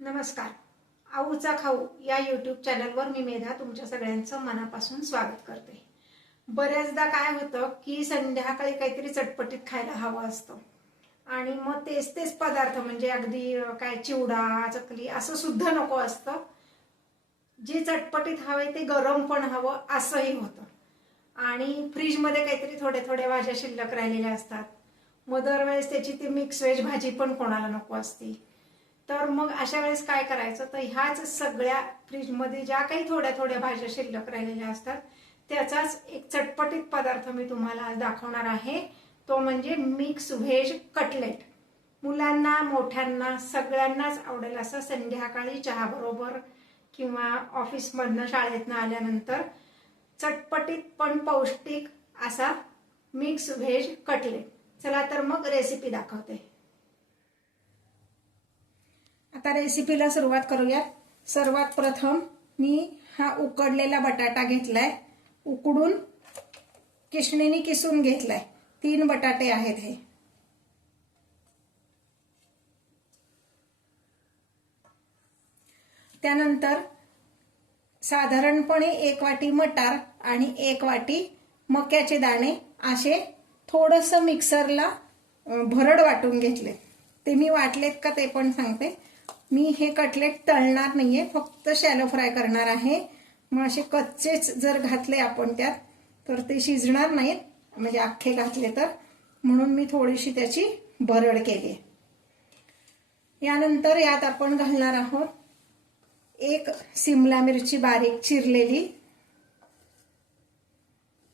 नमस्कार. आऊचा खाऊ या यूट्यूब चॅनलवर मी मेधा तुमच्या सगळ्यांचं मनापासून स्वागत करते. बऱ्याचदा काय होतं की संध्याकाळी काहीतरी चटपटीत खायला हवं असतं आणि मग तेच तेच पदार्थ म्हणजे अगदी काय चिवडा चकली असं सुद्धा नको असतं. जे चटपटीत हवे ते गरम पण हवं असंही होतं आणि फ्रीजमध्ये काहीतरी थोडे थोडे भाज्या शिल्लक राहिलेल्या असतात. मग दरवेळेस त्याची ती मिक्स व्हेज भाजी पण कोणाला नको असती. तर मग अशा वेळेस काय करायचं, तर ह्याच सगळ्या फ्रीजमध्ये ज्या काही थोड्या थोड्या भाज्या शिल्लक राहिलेल्या असतात त्याचाच एक चटपटीत पदार्थ मी तुम्हाला आज दाखवणार आहे. तो म्हणजे मिक्स व्हेज कटलेट. मुलांना मोठ्यांना सगळ्यांनाच आवडेल असं संध्याकाळी चहा बरोबर किंवा ऑफिसमधनं शाळेतनं आल्यानंतर चटपटीत पण पौष्टिक असा मिक्स व्हेज कटलेट. चला तर मग रेसिपी दाखवते. आता रेसिपीला सुरुवात करूया. सर्वात प्रथम मी हा उकडलेला बटाटा घेतलाय, उकडून किसणीने किसून घेतलाय. 3 बटाटे आहेत हे. त्यानंतर साधारणपणे 1 वाटी मटार आणि 1 वाटी मक्याचे दाणे असे थोडंसं मिक्सरला भरड वाटून घेतले. ते मी वाटलेत का ते पण सांगते. मी हे कटलेट तळणार नाहीये, फक्त शॅलो फ्राय करणार आहे. मग असे कच्चेच जर घातले आपण त्यात तर ते शिजणार नाहीत, म्हणजे अख्खे घातले तर, म्हणून मी थोडीशी त्याची भरड केली. यानंतर यात आपण घालणार आहोत 1 सिमला मिरची बारीक चिरलेली,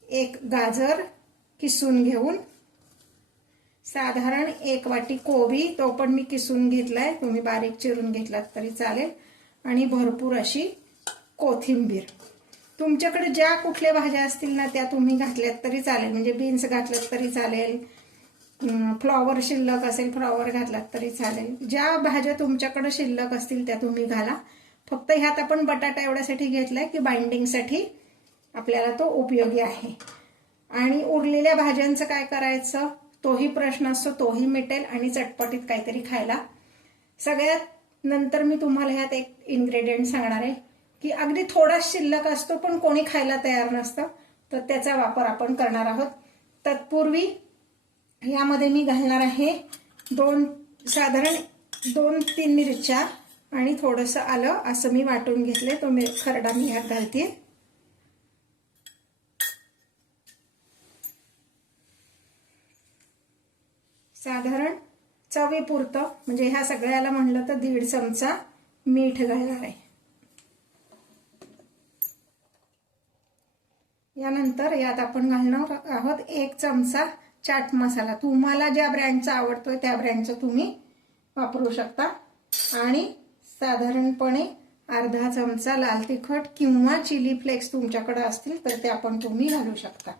1 गाजर किसून घेऊन, साधारण 1 वाटी कोबी, तो पण मी किसून घेतलाय, तुम्ही बारीक चिरून घेतलात तरी चालेल, आणि भरपूर अशी कोथिंबीर. तुमच्याकडे ज्या कुठल्या भाज्या असतील ना त्या तुम्ही घातल्यात तरी चालेल, म्हणजे बीन्स घातल्यात तरी चालेल, फ्लॉवर शिल्लक असेल फ्लॉवर घातलात तरी चालेल. ज्या भाज्या तुमच्याकडे शिल्लक असतील त्या तुम्ही घाला. फक्त ह्यात आपण बटाटा एवढ्यासाठी घेतलाय की बाइंडिंगसाठी आपल्याला तो उपयोगी आहे. आणि उरलेल्या भाज्यांचं काय करायचं तोही प्रश्न असतो, तोही मिटेल आणि चटपटीत काहीतरी खायला. सगळ्यात नंतर मी तुम्हाला ह्यात एक इन्ग्रेडियंट सांगणार आहे की अगदी थोडा शिल्लक असतो पण कोणी खायला तयार नसतं, तर त्याचा वापर आपण करणार आहोत. तत्पूर्वी यामध्ये मी घालणार आहे साधारण 2-3 मिरच्या आणि थोडंसं आलं, असं मी वाटून घेतले. तो खरडा मी ह्यात घालते. साधारण चवीपुरतं, म्हणजे ह्या सगळ्याला म्हणलं तर 1.5 चमचा मीठ घालणार आहे. यानंतर यात आपण घालणार आहोत 1 चमचा चाट मसाला. तुम्हाला ज्या ब्रँडचा आवडतोय त्या ब्रँडचा तुम्ही वापरू शकता. आणि साधारणपणे अर्धा चमचा लाल तिखट किंवा चिली फ्लेक्स तुमच्याकडे असतील तर ते आपण तुम्ही घालू शकता.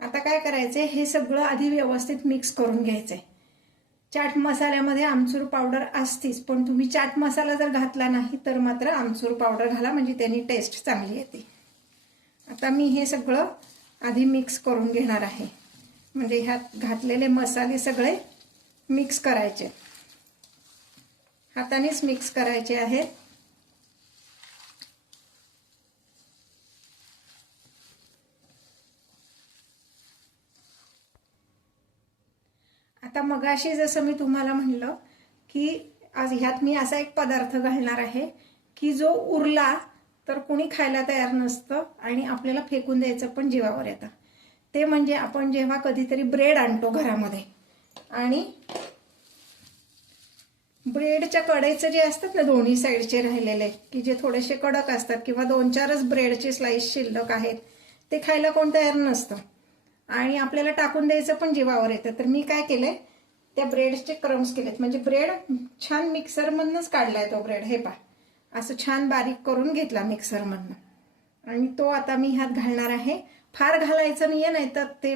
आता काय करायचंय, हे सगळं आधी व्यवस्थित मिक्स करून घ्यायचंय. चाट मसाल्यामध्ये आमचूर पावडर असतीच, पण तुम्ही चाट मसाला जर घातला नाही तर मात्र आमचूर पावडर घाला, म्हणजे त्यांनी टेस्ट चांगली येते. आता मी हे सगळं आधी मिक्स करून घेणार आहे, म्हणजे ह्यात घातलेले मसाले सगळे मिक्स करायचे, हातानेच मिक्स करायचे आहेत. आता मगाशी जसं मी तुम्हाला म्हणलं की आज ह्यात मी असा एक पदार्थ घालणार आहे की जो उरला तर कोणी खायला तयार नसतं आणि आपल्याला फेकून द्यायचं पण जीवावर येतं. ते म्हणजे आपण जेव्हा कधीतरी ब्रेड आणतो घरामध्ये आणि ब्रेडच्या कडेचे जे असतात ना दोन्ही साईडचे राहिलेले, की जे थोडेसे कडक असतात किंवा 2-4च ब्रेडचे स्लाइस शिल्लक आहेत, ते खायला कोण तयार नसतं आणि आपल्याला टाकून द्यायचं पण जीवावर येतं. तर मी काय केलंय, त्या ब्रेडचे क्रम्स केलेत, म्हणजे ब्रेड छान मिक्सरमधनंच काढलाय तो ब्रेड. हे पहा, असं छान बारीक करून घेतला मिक्सरमधनं आणि तो आता मी ह्यात घालणार आहे. फार घालायचं नाहीये, नाही तर ते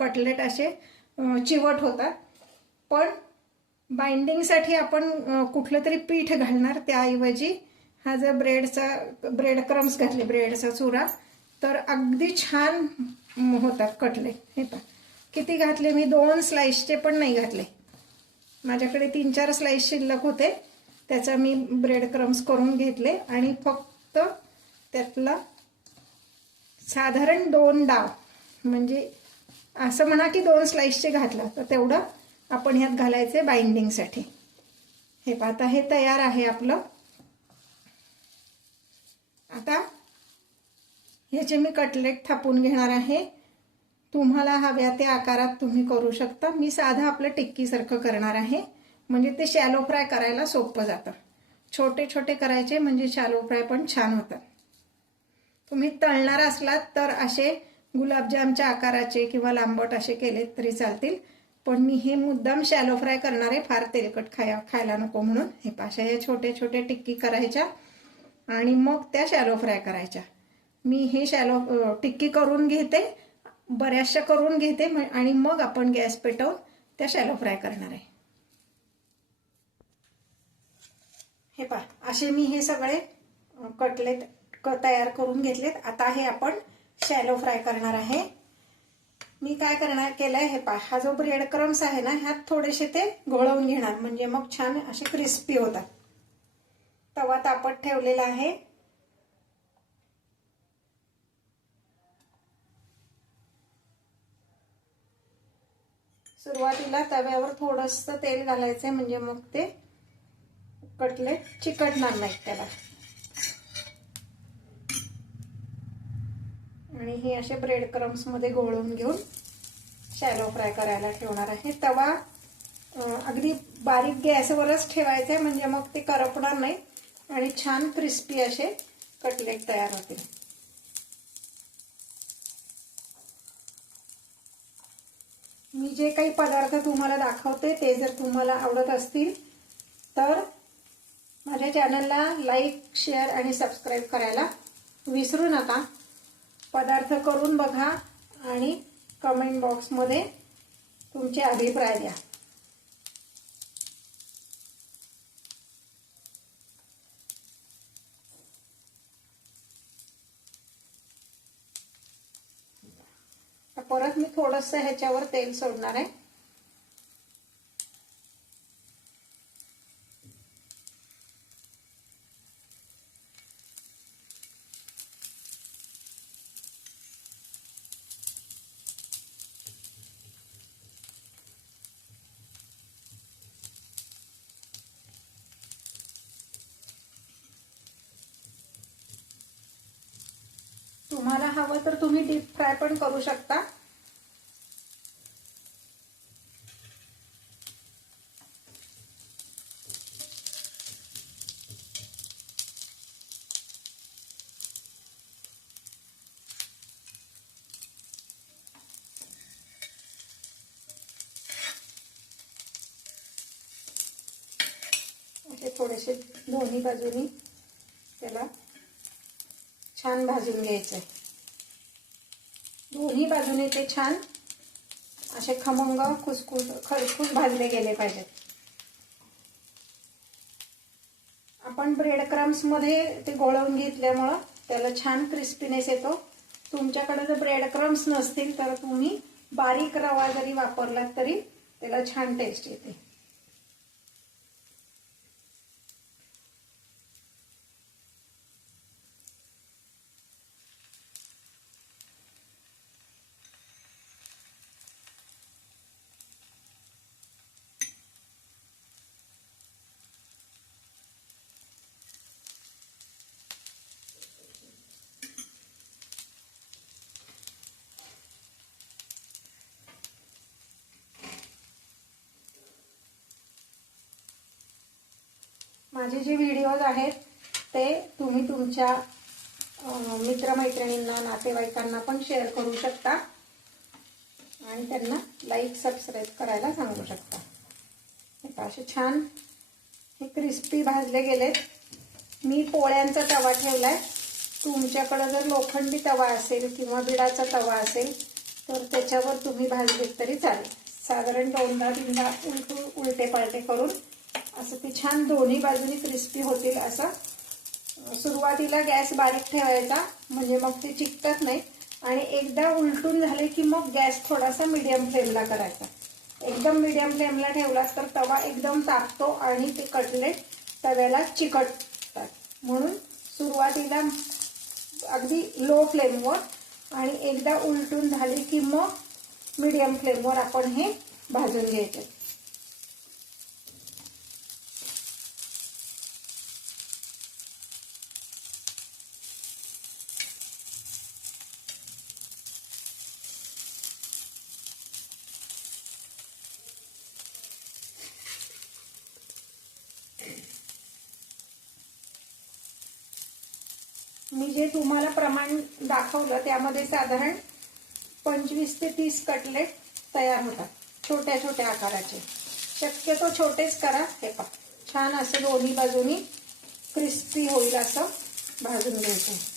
कटलेट असे चिवट होतात. पण बाइंडिंगसाठी आपण कुठलं तरी पीठ घालणार, त्याऐवजी हा जर ब्रेड क्रम्स घातले, ब्रेडचा चुरा, तर अगदी छान होतात कटलेट. हे पहा किती घातले मी, 2 स्लाइसचे पण नाही घातले, माझ्याकडे 3-4 स्लाइस शिल्लक होते त्याचा मी ब्रेड क्रम्स करून घेतले आणि फक्त त्यातला साधारण 2 डाव, म्हणजे असं म्हणा की 2 स्लाइसचे घातला तर तेवढं आपण ह्यात घालायचे बाइंडिंगसाठी. हे पाहता हे तयार आहे आपलं. आता ह्याचे मी कटलेट थापून घेणार आहे. तुम्हाला हव्या त्या आकारात तुम्ही करू शकता. मी साधं आपलं टिक्कीसारखं करणार आहे, म्हणजे ते शॅलो फ्राय करायला सोपं जातं. छोटे छोटे करायचे म्हणजे शॅलो फ्राय पण छान होतं. तुम्ही तळणार असलात तर असे गुलाबजामच्या आकाराचे किंवा लांबट असे केले तरी चालतील, पण मी हे मुद्दाम शॅलो फ्राय करणार आहे, फार तेलकट खायला नको म्हणून. हे पाशा या छोटे छोटे टिक्की करायच्या आणि मग त्या शॅलो फ्राय करायच्या. मी हे शॅलो टिक्की करून घेते, बऱ्याचशा करून घेते आणि मग आपण गॅस पेटवून त्या शॅलो फ्राय करणार आहे. हे पहा असे मी हे सगळे कटलेट तयार करून घेतलेत. आता हे आपण शॅलो फ्राय करणार आहे. मी काय केलंय हे पहा, हा जो ब्रेड क्रम्स आहे ना ह्यात थोडेसे ते घोळवून घेणार, म्हणजे मग छान असे क्रिस्पी होतात. तवा तापत ठेवलेला आहे. सुरुवातीला तव्यावर थोडंसं तेल घालायचंय, म्हणजे मग ते कटलेट चिकटणार नाहीत त्याला. आणि हे असे ब्रेड क्रम्स मध्ये घोळवून घेऊन शॅलो फ्राय करायला ठेवणार आहे. तवा अगदी बारीक गॅसवरच ठेवायचा आहे, म्हणजे मग ते करपणार नाही आणि छान क्रिस्पी असे कटलेट तयार होतील. मी जे काही पदार्थ तुम्हाला दाखवते ते जर तुम्हाला आवडत असतील तर माझ्या चॅनलला लाईक, शेअर आणि सबस्क्राईब करायला विसरू नका. पदार्थ करून बघा आणि कमेंट बॉक्समध्ये तुमचे अभिप्राय द्या. परत मी थोडंसं ह्याच्यावर तेल सोडणार आहे. तुम्हाला हवं तर तुम्ही डीप फ्राय पण करू शकता. असे थोडेसे दोन्ही बाजूनी त्याला छान भाजून घ्यायचं आहे. दोन्ही बाजूने ते छान असे खमंग खरपूस भाजले गेले पाहिजेत. आपण ब्रेड क्रम्स मध्ये ते गोळवून घेतल्यामुळं त्याला छान क्रिस्पीनेस येतो. तुमच्याकडे जर ब्रेड क्रम्स नसतील तर तुम्ही बारीक रवा जरी वापरलात तरी त्याला छान टेस्ट येते. माझे जे व्हिडिओज आहेत ते तुम्ही तुमच्या मित्रमैत्रिणींना, नातेवाईकांना पण शेअर करू शकता आणि त्यांना लाईक, सबस्क्राईब करायला सांगू शकता. हे असे छान हे क्रिस्पी भाजले गेलेत. मी पोळ्यांचा तवा ठेवलाय. तुमच्याकडे जर लोखंडी तवा असेल किंवा बिडाचा तवा असेल तर त्याच्यावर तुम्ही भाजलेत तरी चालेल. साधारण 2-3दा उलटे पालटे करून असं ते छान दोन्ही बाजूनी क्रिस्पी होतील. असं सुरुवातीला गॅस बारीक ठेवायचा, म्हणजे मग ते चिकटत नाही. आणि एकदा उलटून झाले की मग गॅस थोडासा मीडियम फ्लेमला करायचा. एकदम मीडियम फ्लेमला ठेवला तर तवा एकदम तापतो आणि ते कटलेट तव्याला चिकटतात. म्हणून सुरुवातीला अगदी लो फ्लेमवर आणि एकदा उलटून झाले की मग मीडियम फ्लेमवर आपण हे भाजून घ्यायचे. मी जे तुम्हाला प्रमाण दाखवलं त्यामध्ये साधारण 25 ते 30 कटलेट तयार होतात, छोट्या छोट्या आकाराचे. शक्यतो छोटेच करा. हे पहा, छान असे दोन्ही बाजूनी क्रिस्पी होईल असं भाजून घ्यायचं.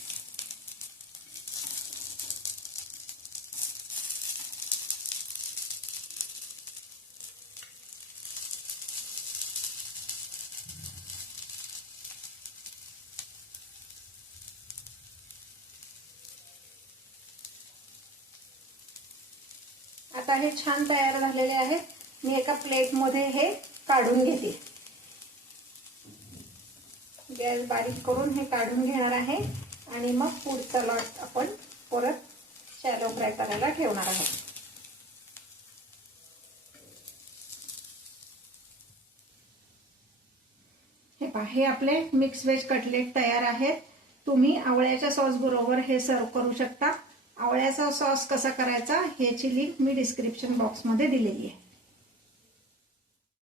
आता हे छान तयार झालेले आहेत. मी एका प्लेटमध्ये हे काढून घेते. गॅस बारीक करून हे काढून घेणार आहे आणि मग पुढचा लॉट आपण परत शॅलो फ्राय करायला ठेवणार आहोत. हे पहा, हे आपले मिक्स व्हेज कटलेट तयार आहेत. तुम्ही आवळ्याच्या सॉस बरोबर हे सर्व करू शकता. आवळ्याचा सॉस कसा करायचा ह्याची लिंक मी डिस्क्रिप्शन बॉक्समध्ये दिलेली आहे.